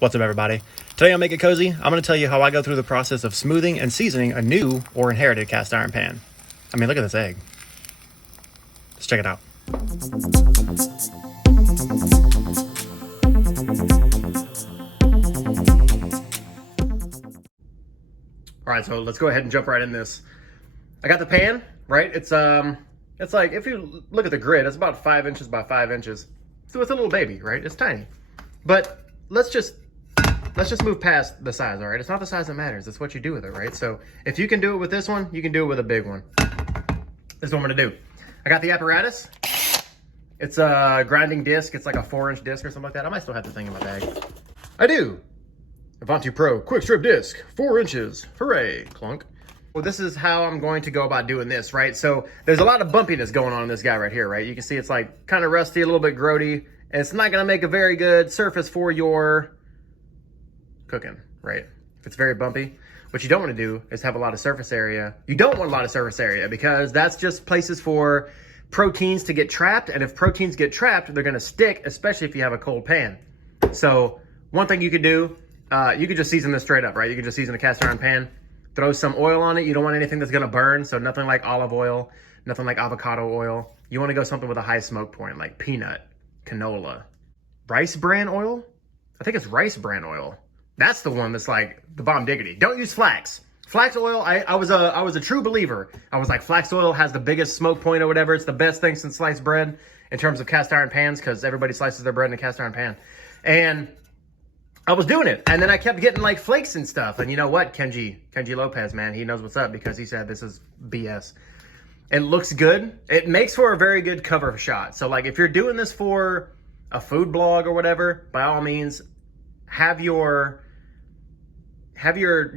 What's up, everybody? Today on Make It Cozy, I'm going to tell you how I go through the process of smoothing and seasoning a new or inherited cast iron pan. I mean, look at this egg. Let's check it out. All right, so let's go ahead and jump right in this. I got the pan, right? It's like, if you look at the grid, it's about 5 inches by 5 inches. So it's a little baby, right? It's tiny. But let's just move past the size, all right? It's not the size that matters. It's what you do with it, right? So if you can do it with this one, you can do it with a big one. This is what I'm gonna do. I got the apparatus. It's a grinding disc. It's like a 4-inch disc or something like that. I might still have the thing in my bag. I do. Avanti Pro quick strip disc, 4 inches. Hooray, clunk. Well, this is how I'm going to go about doing this, right? So there's a lot of bumpiness going on in this guy right here, right? You can see it's like kind of rusty, a little bit grody, and it's not gonna make a very good surface for your cooking, right? If it's very bumpy. What you don't want to do is have a lot of surface area. You don't want a lot of surface area because that's just places for proteins to get trapped. And if proteins get trapped, they're going to stick, especially if you have a cold pan. So one thing you could do, you could just season this straight up, right? You could just season a cast iron pan, throw some oil on it. You don't want anything that's going to burn. So nothing like olive oil, nothing like avocado oil. You want to go something with a high smoke point, like peanut, canola, rice bran oil. I think it's rice bran oil. That's the one that's like the bomb diggity. Don't use flax. Flax oil, I was a true believer. I was like, flax oil has the biggest smoke point or whatever. It's the best thing since sliced bread in terms of cast iron pans because everybody slices their bread in a cast iron pan. And I was doing it. And then I kept getting like flakes and stuff. And you know what? Kenji Lopez, man, he knows what's up because he said this is BS. It looks good. It makes for a very good cover shot. So like if you're doing this for a food blog or whatever, by all means, have your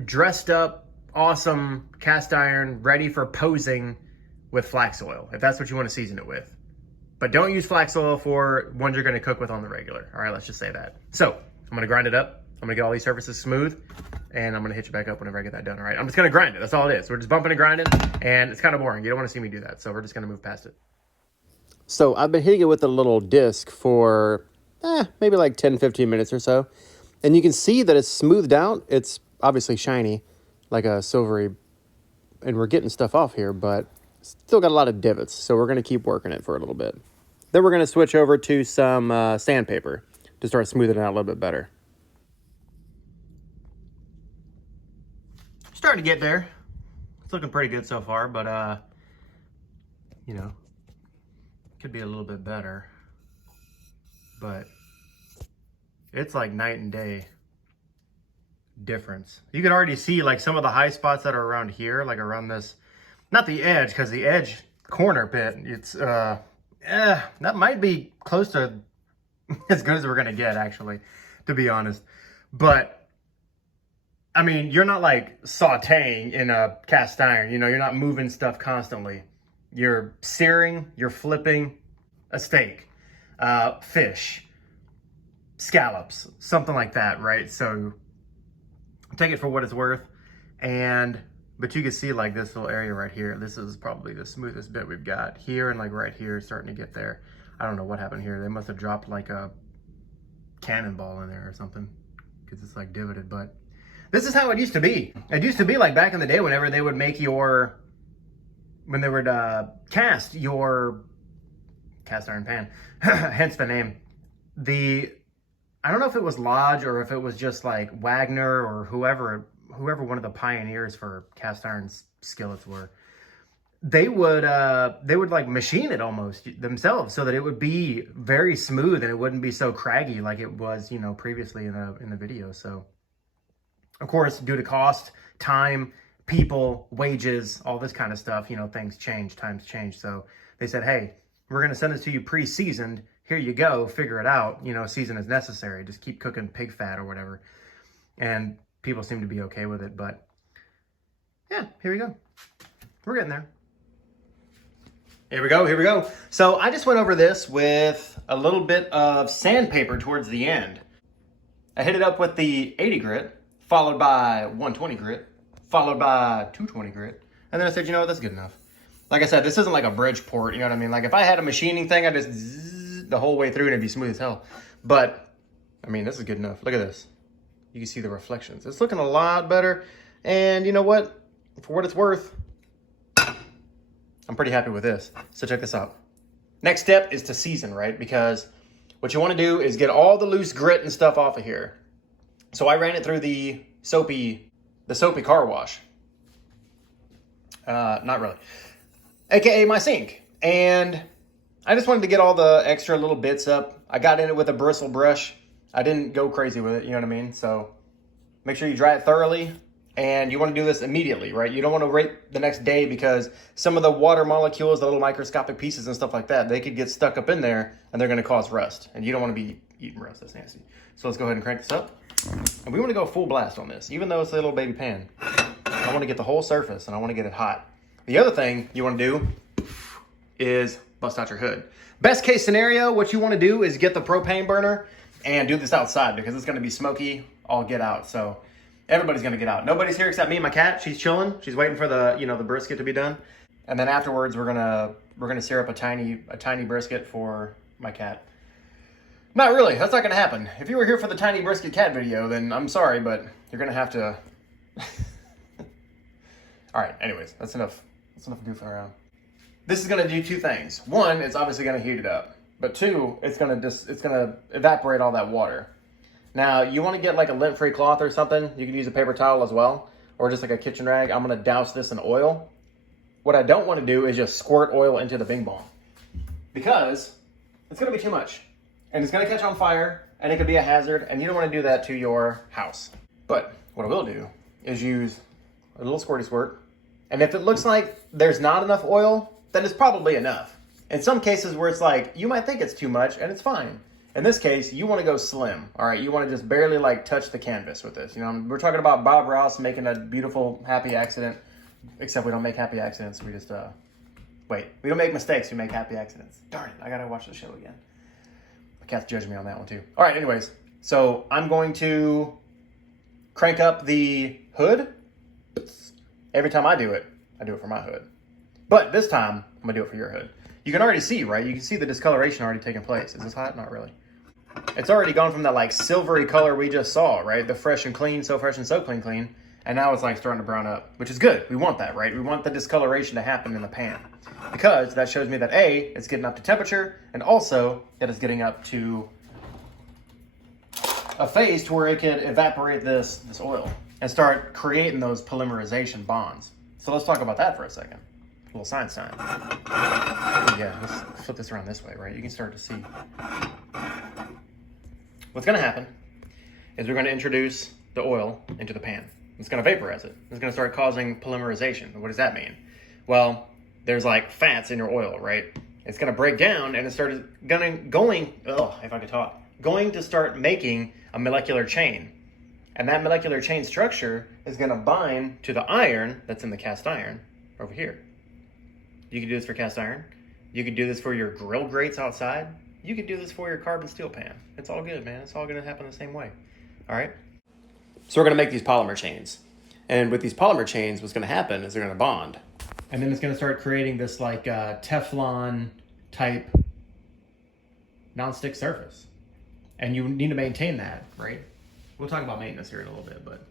dressed up, awesome cast iron ready for posing with flax oil, if that's what you want to season it with. But don't use flax oil for ones you're going to cook with on the regular. All right, let's just say that. So I'm going to grind it up. I'm going to get all these surfaces smooth, and I'm going to hit you back up whenever I get that done. All right, I'm just going to grind it. That's all it is. We're just bumping and grinding, and it's kind of boring. You don't want to see me do that, so we're just going to move past it. So I've been hitting it with a little disc for maybe like 10, 15 minutes or so. And you can see that it's smoothed out. It's obviously shiny, like a silvery, and we're getting stuff off here, but still got a lot of divots. So we're going to keep working it for a little bit. Then we're going to switch over to some sandpaper to start smoothing it out a little bit better. Starting to get there. It's looking pretty good so far, but you know, could be a little bit better. But it's like night and day difference. You can already see like some of the high spots that are around here, like around this, not the edge, because the edge corner bit, it's that might be close to as good as we're gonna get, actually, to be honest. But I mean, you're not like sauteing in a cast iron, you know, you're not moving stuff constantly. You're searing, you're flipping a steak, fish, scallops, something like that, right? So take it for what it's worth. But you can see like this little area right here. This is probably the smoothest bit we've got here, and like right here, starting to get there. I don't know what happened here. They must have dropped like a cannonball in there or something because it's like divoted. But this is how it used to be. It used to be like back in the day whenever they would make when they would cast your cast iron pan, hence the name. I don't know if it was Lodge or if it was just like Wagner or whoever one of the pioneers for cast iron skillets were. They would like machine it almost themselves so that it would be very smooth and it wouldn't be so craggy like it was, you know, previously in the video. So of course, due to cost, time, people, wages, all this kind of stuff, you know, things change, times change. So they said, hey, we're going to send this to you pre-seasoned. Here you go, figure it out, you know, season is necessary. Just keep cooking pig fat or whatever. And people seem to be okay with it, but yeah, here we go. We're getting there. Here we go. So I just went over this with a little bit of sandpaper towards the end. I hit it up with the 80 grit, followed by 120 grit, followed by 220 grit. And then I said, you know what, that's good enough. Like I said, this isn't like a Bridgeport, you know what I mean? Like if I had a machining thing, I'd just the whole way through and it'd be smooth as hell. But I mean, this is good enough. Look at this. you can see the reflections. It's looking a lot better. And you know what? For what it's worth, I'm pretty happy with this. So check this out. Next step is to season, right? Because what you want to do is get all the loose grit and stuff off of here. So I ran it through the soapy car wash. Not really. AKA my sink. And I just wanted to get all the extra little bits up. I got in it with a bristle brush. I didn't go crazy with it, you know what I mean? So make sure you dry it thoroughly. And you want to do this immediately, right? You don't want to wait the next day because some of the water molecules, the little microscopic pieces and stuff like that, they could get stuck up in there and they're going to cause rust. And you don't want to be eating rust. That's nasty. So let's go ahead and crank this up. And we want to go full blast on this. Even though it's a little baby pan, I want to get the whole surface and I want to get it hot. The other thing you want to do is bust out your hood. Best case scenario, what you want to do is get the propane burner and do this outside because it's going to be smoky all get out. So everybody's going to get out. Nobody's here except me and my cat. She's chilling. She's waiting for the, the brisket to be done. And then afterwards, we're going to sear up a tiny brisket for my cat. Not really. That's not going to happen. If you were here for the tiny brisket cat video, then I'm sorry, but you're going to have to... All right, anyways, that's enough. That's enough goofing around. This is going to do two things. One, it's obviously going to heat it up. But two, it's going to evaporate all that water. Now, you want to get like a lint-free cloth or something. You can use a paper towel as well, or just like a kitchen rag. I'm going to douse this in oil. What I don't want to do is just squirt oil into the bing bong because it's going to be too much. And it's going to catch on fire, and it could be a hazard, and you don't want to do that to your house. But what I will do is use a little squirty squirt, and if it looks like there's not enough oil, then it's probably enough. In some cases where it's like, you might think it's too much, and it's fine. In this case, you want to go slim, all right? You want to just barely, like, touch the canvas with this. We're talking about Bob Ross making a beautiful happy accident, except we don't make happy accidents. We just, we don't make mistakes, we make happy accidents. Darn it, I got to watch the show again. My cat's judging me on that one, too. All right, anyways, so I'm going to crank up the hood. Every time I do it for my hood. But this time, I'm going to do it for your hood. You can already see, right? You can see the discoloration already taking place. Is this hot? Not really. It's already gone from that like silvery color we just saw, right? The fresh and clean, so fresh and so clean. And now it's like starting to brown up, which is good. We want that, right? We want the discoloration to happen in the pan because that shows me that A, it's getting up to temperature, and also that it's getting up to a phase to where it can evaporate this oil and start creating those polymerization bonds. So let's talk about that for a second. A little science time. Yeah, let's flip this around this way, right? You can start to see. What's going to happen is we're going to introduce the oil into the pan. It's going to vaporize it. It's going to start causing polymerization. What does that mean? Well, there's like fats in your oil, right? It's going to break down and it started going to start making a molecular chain. And that molecular chain structure is going to bind to the iron that's in the cast iron over here. You can do this for cast iron. You can do this for your grill grates outside. You can do this for your carbon steel pan. It's all good, man. It's all going to happen the same way. All right? So we're going to make these polymer chains. And with these polymer chains, what's going to happen is they're going to bond. And then it's going to start creating this like Teflon type nonstick surface. And you need to maintain that, right? We'll talk about maintenance here in a little bit, but...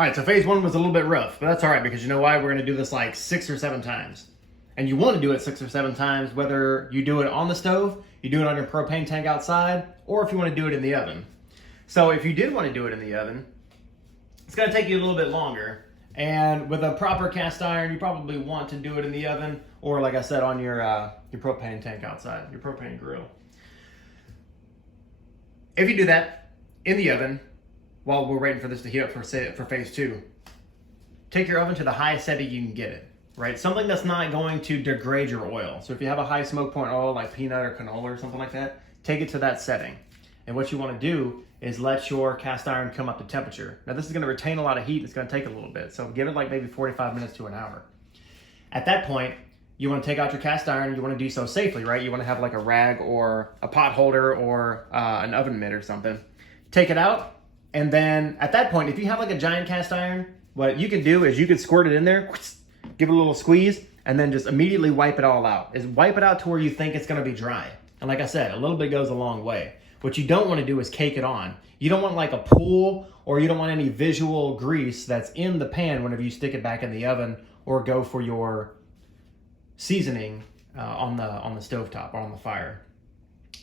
All right, so phase one was a little bit rough, but that's all right because you know why? We're gonna do this like 6 or 7 times. And you wanna do it 6 or 7 times, whether you do it on the stove, you do it on your propane tank outside, or if you wanna do it in the oven. So if you did wanna do it in the oven, it's gonna take you a little bit longer. And with a proper cast iron, you probably want to do it in the oven, or like I said, on your propane tank outside, your propane grill. If you do that in the oven, while we're waiting for this to heat up for phase 2, take your oven to the highest setting you can get it, right? Something that's not going to degrade your oil. So if you have a high smoke point oil like peanut or canola or something like that, take it to that setting. And what you want to do is let your cast iron come up to temperature. Now this is going to retain a lot of heat. It's going to take a little bit. So give it like maybe 45 minutes to an hour. At that point, you want to take out your cast iron. You want to do so safely, right? You want to have like a rag or a pot holder or an oven mitt or something. Take it out. And then at that point, if you have like a giant cast iron, what you can do is you can squirt it in there, give it a little squeeze, and then just immediately wipe it all out. Is wipe it out to where you think it's gonna be dry. And like I said, a little bit goes a long way. What you don't wanna do is cake it on. You don't want like a pool, or you don't want any visual grease that's in the pan whenever you stick it back in the oven or go for your seasoning on the stovetop or on the fire.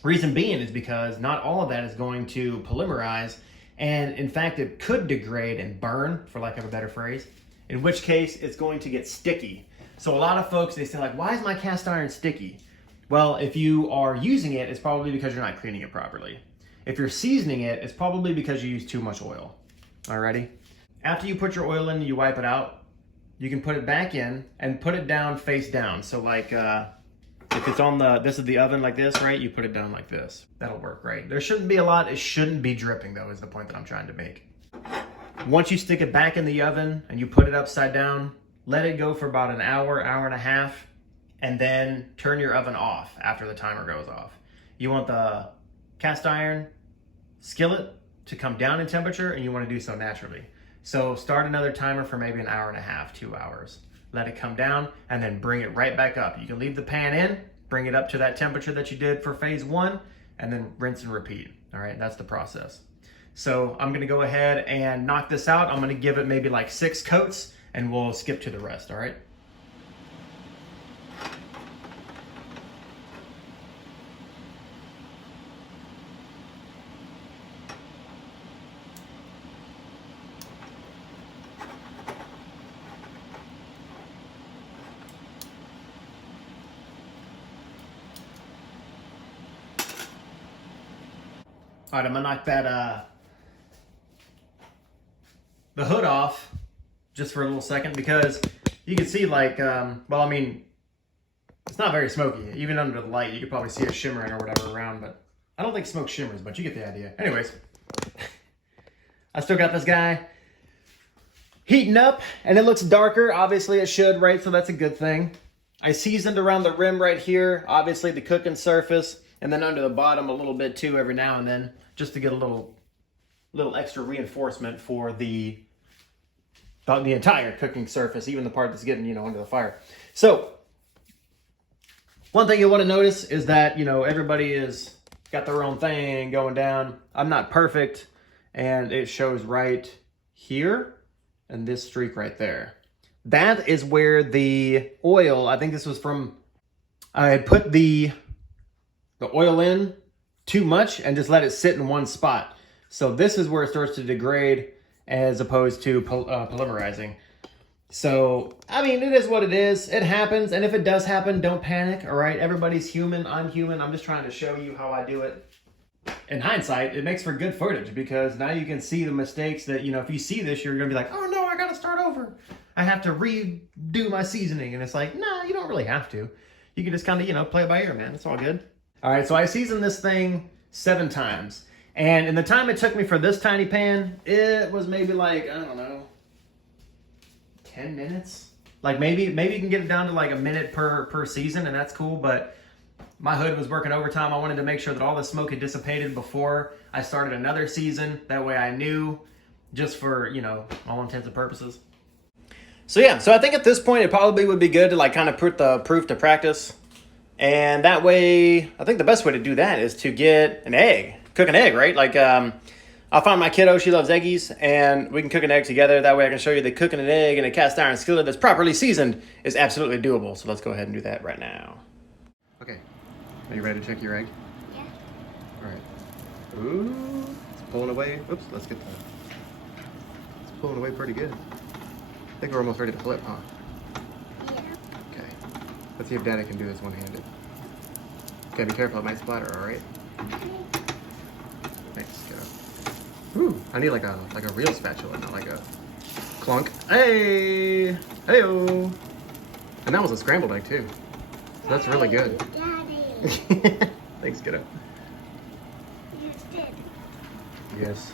Reason being is because not all of that is going to polymerize. And in fact, it could degrade and burn, for lack of a better phrase, in which case it's going to get sticky. So a lot of folks, they say like, why is my cast iron sticky? Well, if you are using it, it's probably because you're not cleaning it properly. If you're seasoning it, it's probably because you use too much oil. Alrighty? After you put your oil in, you wipe it out. You can put it back in and put it down face down. So like, if it's on this is the oven like this, right? You put it down like this. That'll work, right? There shouldn't be a lot. It shouldn't be dripping though, is the point that I'm trying to make. Once you stick it back in the oven and you put it upside down, let it go for about an hour, hour and a half, and then turn your oven off after the timer goes off. You want the cast iron skillet to come down in temperature, and you want to do so naturally. So start another timer for maybe an hour and a half, 2 hours. Let it come down and then bring it right back up. You can leave the pan in, bring it up to that temperature that you did for phase 1, and then rinse and repeat. All right, that's the process. So I'm gonna go ahead and knock this out. I'm gonna give it maybe like 6 coats and we'll skip to the rest, all right? All right, I'm gonna knock that the hood off just for a little second because you can see like, well, I mean, it's not very smoky. Even under the light, you could probably see it shimmering or whatever around, but I don't think smoke shimmers, but you get the idea. Anyways, I still got this guy heating up and it looks darker. Obviously it should, right? So that's a good thing. I seasoned around the rim right here, obviously the cooking surface, and then under the bottom a little bit too every now and then, just to get a little extra reinforcement for the entire cooking surface, even the part that's getting, under the fire. So one thing you want to notice is that, everybody is got their own thing going down. I'm not perfect, and it shows right here and this streak right there. That is where the oil, I think this was from, I had put the oil in too much and just let it sit in one spot. So this is where it starts to degrade as opposed to polymerizing. So, I mean, it is what it is. It happens. And if it does happen, don't panic. All right. Everybody's human. I'm human. I'm just trying to show you how I do it. In hindsight, it makes for good footage because now you can see the mistakes that, if you see this, you're going to be like, oh no, I got to start over. I have to redo my seasoning. And it's like, no, you don't really have to. You can just kind of, play it by ear, man. It's all good. All right. So I seasoned this thing 7 times. And in the time it took me for this tiny pan, it was maybe like, I don't know, 10 minutes. Like maybe you can get it down to like a minute per season, and that's cool. But my hood was working overtime. I wanted to make sure that all the smoke had dissipated before I started another season. That way I knew, just for, all intents and purposes. So yeah, so I think at this point it probably would be good to like kind of put the proof to practice. And that way, I think the best way to do that is to get an egg. Cook an egg, right? Like I'll find my kiddo, she loves eggies, and we can cook an egg together. That way I can show you that cooking an egg in a cast iron skillet that's properly seasoned is absolutely doable. So let's go ahead and do that right now. Okay, are you ready to check your egg? Yeah. All right. Ooh, it's pulling away. Oops, let's get that. It's pulling away pretty good. I think we're almost ready to flip, huh? Yeah. Okay, let's see if Daddy can do this one-handed. Okay, be careful, it might splatter, all right? Thanks, kiddo. Ooh, I need like a real spatula, not like a clunk. Hey, hey-o. And that was a scrambled egg too. So that's really good. Daddy. Thanks, kiddo. You did. Yes,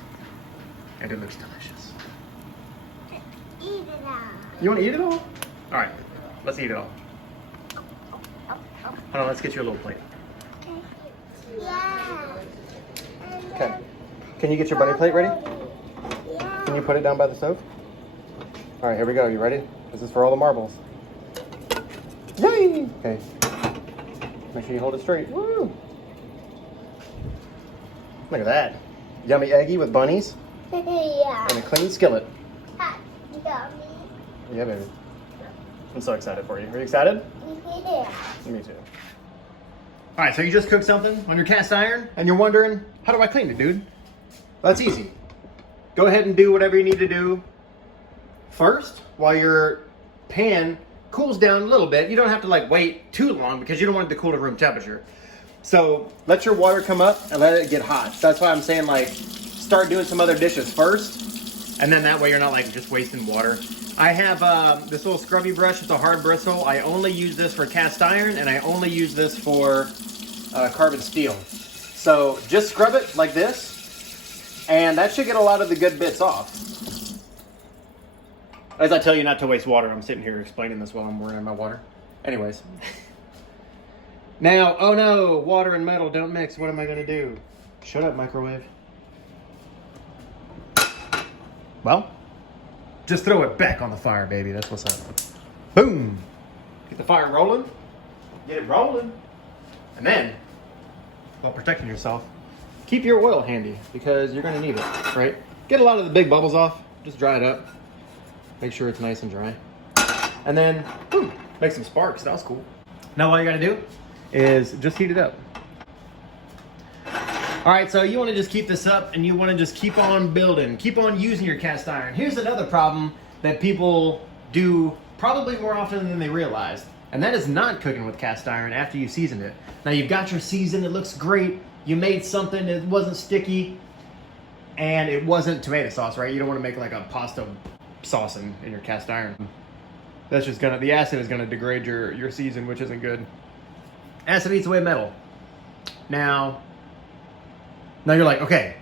and it looks delicious. Eat it all. You want to eat it all? All right, let's eat it all. Hold on, let's get you a little plate. Yeah. Okay. Can you get your bunny plate ready? Yeah. Can you put it down by the stove? All right, here we go. You ready? This is for all the marbles. Yay! Okay. Make sure you hold it straight. Woo! Look at that. Yummy eggy with bunnies Yeah. and a clean skillet. Yummy. Yeah, baby. I'm so excited for you. Are you excited? Yeah. Me too. All right, so you just cooked something on your cast iron and you're wondering, how do I clean it, dude? That's easy. Go ahead and do whatever you need to do first while your pan cools down a little bit. You don't have to like wait too long because you don't want it to cool to room temperature. So let your water come up and let it get hot. So that's why I'm saying like start doing some other dishes first, and then that way you're not like just wasting water. I have this little scrubby brush. It's a hard bristle. I only use this for cast iron and I only use this for carbon steel. So just scrub it like this and that should get a lot of the good bits off. As I tell you not to waste water, I'm sitting here explaining this while I'm wearing my water. Anyways. Now, oh no, water and metal don't mix. What am I gonna do? Shut up, microwave. Well, just throw it back on the fire, baby. That's what's up. Boom. Get the fire rolling. Get it rolling. And then, while protecting yourself, keep your oil handy because you're gonna need it, right? Get a lot of the big bubbles off. Just dry it up. Make sure it's nice and dry. And then, boom, make some sparks. That was cool. Now all you gotta do is just heat it up. All right, so you wanna just keep this up and you wanna just keep on building, keep on using your cast iron. Here's another problem that people do probably more often than they realize, and that is not cooking with cast iron after you've seasoned it. Now you've got your season, it looks great, you made something that wasn't sticky, and it wasn't tomato sauce, right? You don't wanna make like a pasta sauce in your cast iron. That's just the acid is gonna degrade your season, which isn't good. Acid eats away metal. Now you're like, okay,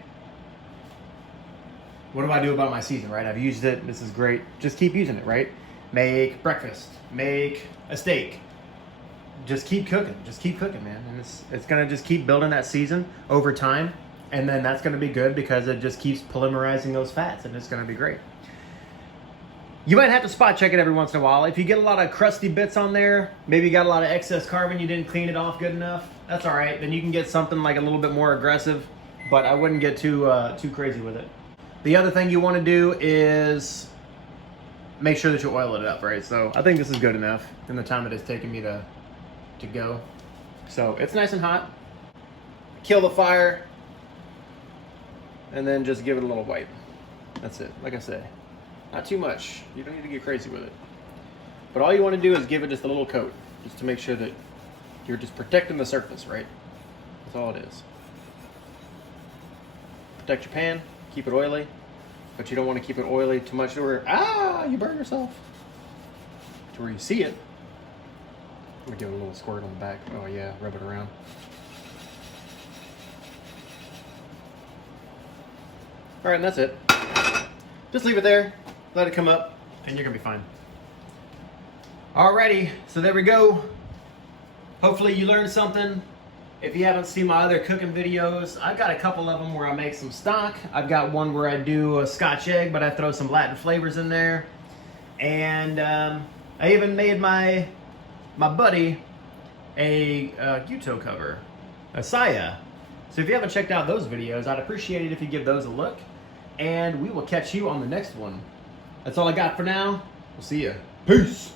what do I do about my season, right? I've used it, this is great. Just keep using it, right? Make breakfast, make a steak. Just keep cooking, man. And it's gonna just keep building that season over time. And then that's gonna be good because it just keeps polymerizing those fats and it's gonna be great. You might have to spot check it every once in a while. If you get a lot of crusty bits on there, maybe you got a lot of excess carbon, you didn't clean it off good enough, that's all right. Then you can get something like a little bit more aggressive, but I wouldn't get too crazy with it. The other thing you want to do is make sure that you oil it up, right? So I think this is good enough in the time it has taken me to go. So it's nice and hot. Kill the fire, and then just give it a little wipe. That's it, like I said. Not too much. You don't need to get crazy with it. But all you want to do is give it just a little coat, just to make sure that you're just protecting the surface, right? That's all it is. Protect your pan, keep it oily, but you don't want to keep it oily too much to where, you burn yourself. To where you see it. Let me give it a little squirt on the back. Oh yeah, rub it around. All right, and that's it. Just leave it there. Let it come up, and you're gonna be fine. Alrighty, so there we go. Hopefully you learned something. If you haven't seen my other cooking videos, I've got a couple of them where I make some stock. I've got one where I do a Scotch egg, but I throw some Latin flavors in there. And I even made my buddy a Guto cover, a Saya. So if you haven't checked out those videos, I'd appreciate it if you give those a look. And we will catch you on the next one. That's all I got for now. We'll see you. Peace.